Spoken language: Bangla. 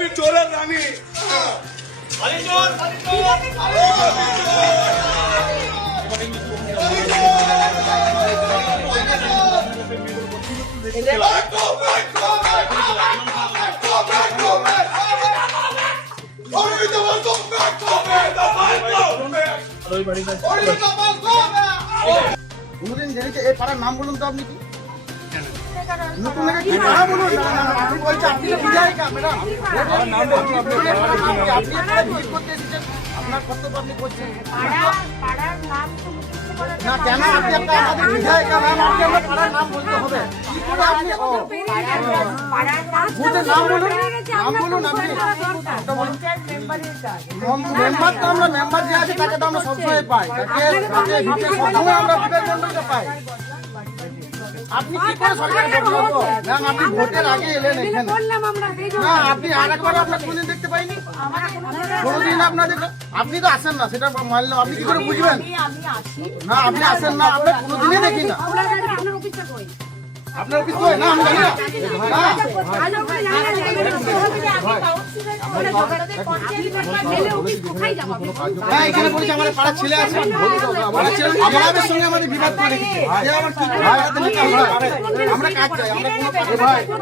বিজেপি চোরের রানী। কোনদিন জেনেছে এই পাড়ার নাম বলুন তো আপনি কি নতুন কি পাড়া বলুন আমি বলছি আপনি তো বিধায়িকা ম্যাডাম আপনি করতে এসেছেন আপনার কর্তব্য আপনি করছেন না কেন আপনি একটা আমাদের বিধায়িকা ম্যাম আপনি আমরা পাড়ার নাম বলতে হবে কি করে আপনি বুথের নাম বলুন আপনি মেম্বার তো আমরা মেম্বার যে আছে তাকে তো আমরা সবসময় পাই তাকে সবসময় আমরা বিধায়ক মন্ডলীটা পাই আপনি কি করে সরকার ম্যাম আপনি ভোটের আগে এলেন এখানে না আপনি আর একবার আপনার কোনদিন দেখতে পাইনি কোনদিন আপনাদের আপনি তো আসেন না সেটা মানলাম আপনি কি করে বুঝবেন না আপনি আসেন না আপনার কোনোদিনই দেখি না আপনার অফিস হয় না আমি জানি না এখানে বলেছি আমার পাড়ার ছেলে আছে আমাদের সঙ্গে আমাদের বিবাদ করে রেখেছে আমরা কাজ চাই আমরা কোনো